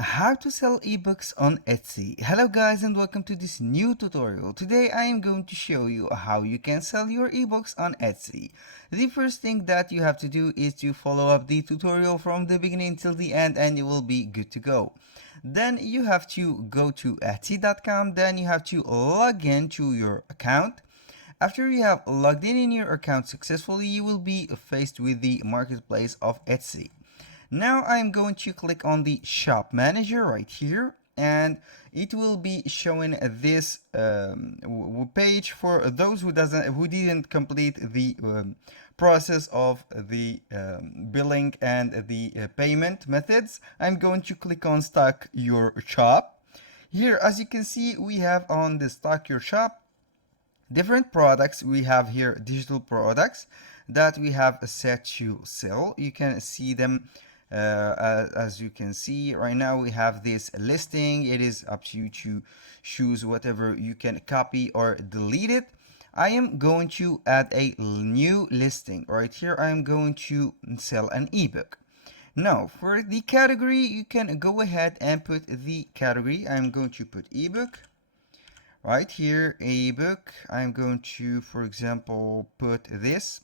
How to sell ebooks on Etsy. Hello guys and welcome to this new tutorial. Today I am going to show you how you can sell your ebooks on Etsy. The first thing that you have to do is to follow up the tutorial from the beginning till the end and you will be good to go. Then you have to go to Etsy.com, then you have to log in to your account. After you have logged in your account successfully, you will be faced with the marketplace of Etsy. Now I'm going to click on the shop manager right here and it will be showing this page for those who didn't complete the process of the billing and the payment methods. I'm going to click on stock your shop. Here, as you can see, we have on the stock your shop different products. We have here digital products that we have set to sell. You can see them as you can see right now. We have this listing. It is up to you to choose whatever you can copy or delete it. I am going to add a new listing right here. I am going to sell an ebook. Now for the category, you can go ahead and put the category. I'm going to put ebook. Right here, ebook. I'm going to, for example, put this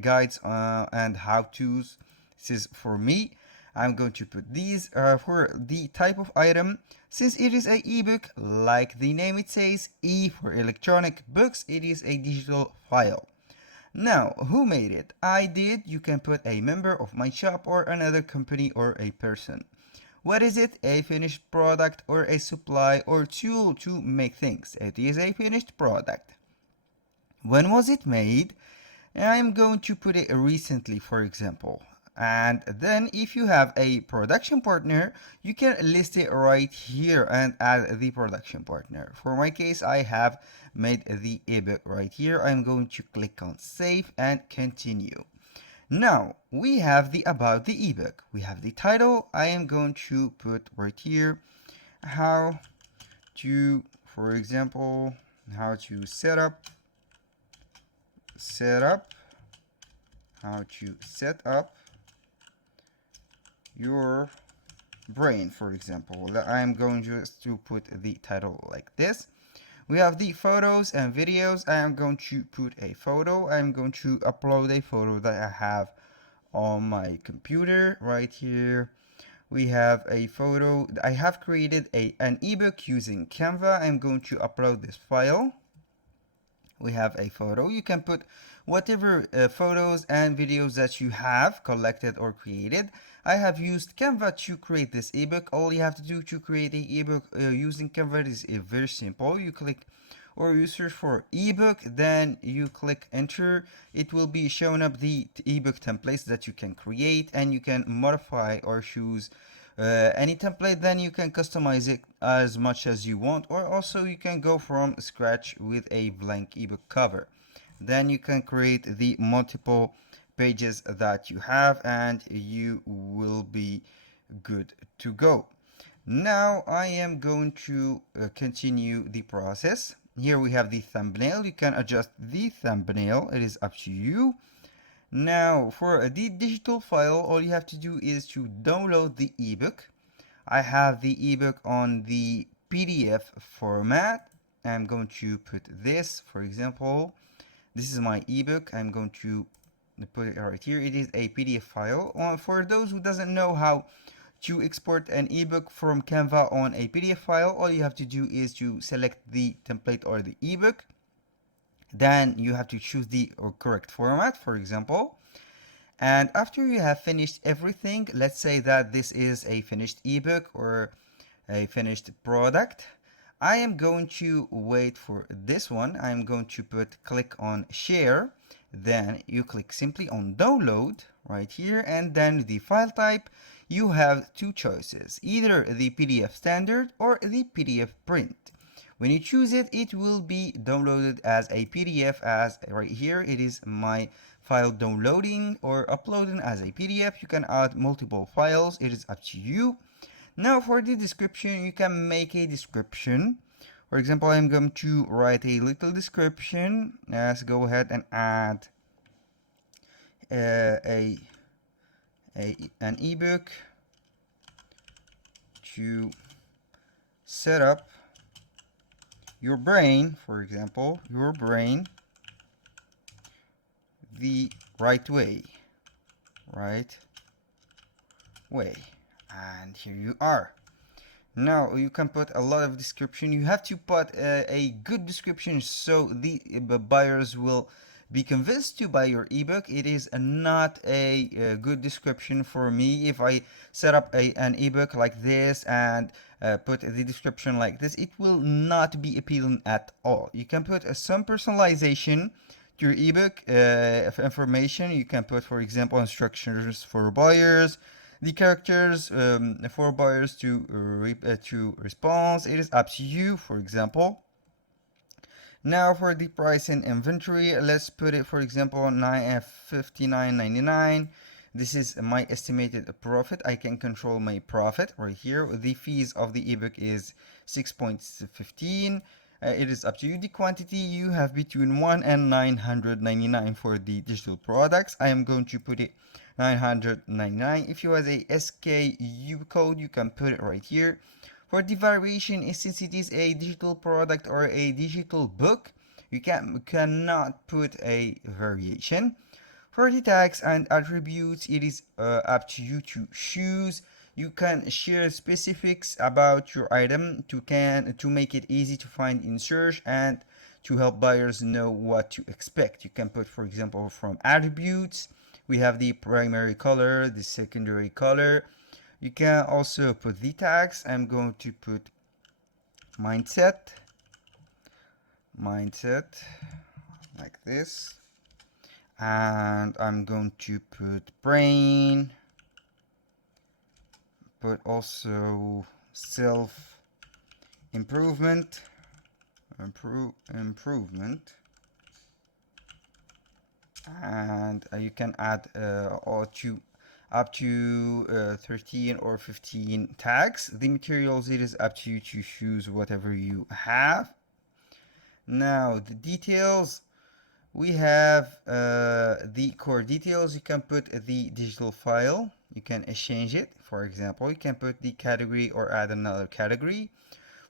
guides and how-tos. This is for me. I'm going to put these for the type of item. Since it is a ebook, like the name it says, E for electronic books, it is a digital file. Now, who made it? I did. You can put a member of my shop or another company or a person. What is it? A finished product or a supply or tool to make things. It is a finished product. When was it made? I'm going to put it recently, for example. And then if you have a production partner, you can list it right here and add the production partner. For my case, I have made the ebook right here. I'm going to click on save and continue. Now we have the about the ebook. We have the title. I am going to put right here how to, for example, how to set up how to set up your brain, for example. I'm going just to put the title like this. We have the photos and videos. I am going to put a photo. I'm going to upload a photo that I have on my computer right here. We have a photo. I have created an ebook using Canva. I'm going to upload this file. We have a photo. You can put whatever photos and videos that you have collected or created. I have used Canva to create this ebook. All you have to do to create an ebook using Canva is very simple. You click or you search for ebook, then you click enter. It will be showing up the ebook templates that you can create, and you can modify or choose any template. Then you can customize it as much as you want, or also you can go from scratch with a blank ebook cover. Then you can create the multiple pages that you have and you will be good to go. Now I am going to continue the process. Here we have the thumbnail. You can adjust the thumbnail. It is up to you. Now for the digital file, all you have to do is to download the ebook. I have the ebook on the PDF format. I'm going to put this, for example. This is my ebook. I'm going to put it right here. It is a PDF file. For those who doesn't know how to export an ebook from Canva on a PDF file, all you have to do is to select the template or the ebook. Then you have to choose the correct format, for example. And after you have finished everything, let's say that this is a finished ebook or a finished product, I am going to wait for this one. I'm going to click on share. Then you click simply on download right here, and then the file type. You have two choices, either the PDF standard or the PDF print. When you choose it, it will be downloaded as a PDF, as right here it is my file downloading or uploading as a PDF. You can add multiple files. It is up to you. Now for the description, you can make a description. For example, I'm going to write a little description. Let's go ahead and add an ebook to set up your brain, for example, your brain the right way, and here you are. Now you can put a lot of description. You have to put a good description so the buyers will be convinced to buy your ebook. It is not a good description for me. If I set up an ebook like this and put the description like this, it will not be appealing at all. You can put some personalization to your ebook information. You can put, for example, instructions for buyers, the characters for buyers to respond. It is up to you, for example. Now for the price and inventory, let's put it, for example, $59.99. This is my estimated profit. I can control my profit right here. The fees of the ebook is 6.15. It is up to you. The quantity you have between 1 and 999 for the digital products. I am going to put it 999. If you have a SKU code, you can put it right here. For the variation, since it is a digital product or a digital book, you cannot put a variation. For the tags and attributes, it is up to you to choose. You can share specifics about your item to make it easy to find in search and to help buyers know what to expect. You can put, for example, from attributes, we have the primary color, the secondary color. You can also put the tags. I'm going to put mindset like this, and I'm going to put brain, but also self improvement, and you can add up to 13 or 15 tags. The materials, it is up to you to choose whatever you have. Now the details, we have the core details. You can put the digital file, you can exchange it. For example, you can put the category or add another category.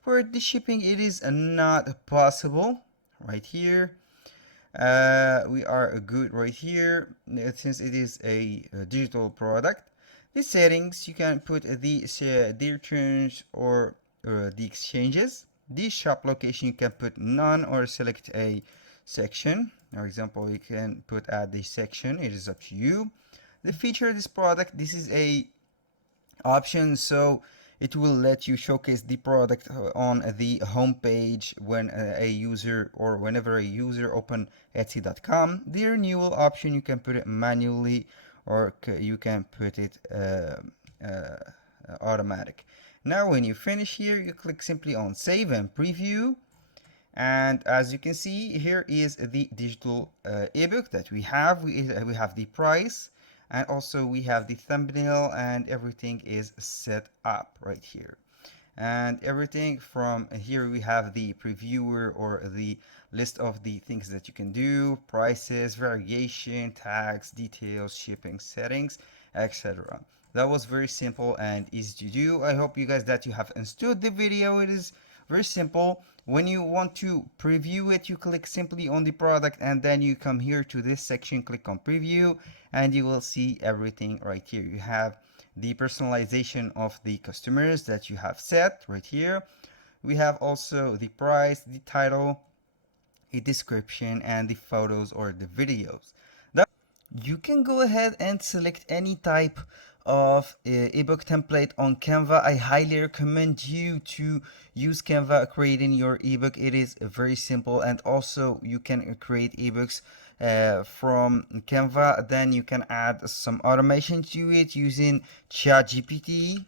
For the shipping, it is not possible right here. We are good right here since it is a digital product. The settings, you can put the returns or the exchanges. The shop location, you can put none or select a section. For example, you can put add the section. It is up to you. The feature of this product, this is a option, so it will let you showcase the product on the home page when a user or whenever a user open Etsy.com. The renewal option, you can put it manually or you can put it automatic. Now when you finish here, you click simply on save and preview, and as you can see, here is the digital ebook that we have. We have the price, and also we have the thumbnail, and everything is set up right here. And everything from here, we have the previewer or the list of the things that you can do, prices, variation, tags, details, shipping, settings, etc. That was very simple and easy to do. I hope you guys that you have understood the video. It is very simple. When you want to preview it, you click simply on the product, and then you come here to this section, click on preview, and you will see everything right here. You have the personalization of the customers that you have set right here. We have also the price, the title, a description, and the photos or the videos. You can go ahead and select any type of ebook template on Canva. I highly recommend you to use Canva creating your ebook. It is very simple, and also you can create ebooks from Canva. Then you can add some automation to it using ChatGPT,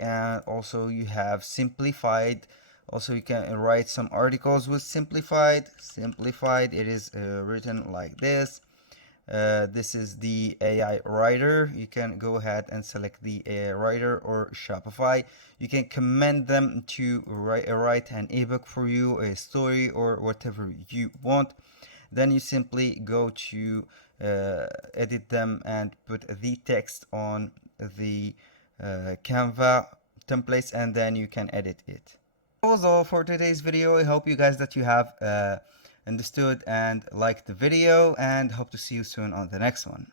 and also you have Simplified. Also, you can write some articles with Simplified. It is written like this. This is the AI writer. You can go ahead and select the AI writer or Shopify. You can command them to write an ebook for you, a story, or whatever you want. Then you simply go to edit them and put the text on the Canva templates, and then you can edit it. That was all for today's video. I hope you guys that you have understood and liked the video, and hope to see you soon on the next one.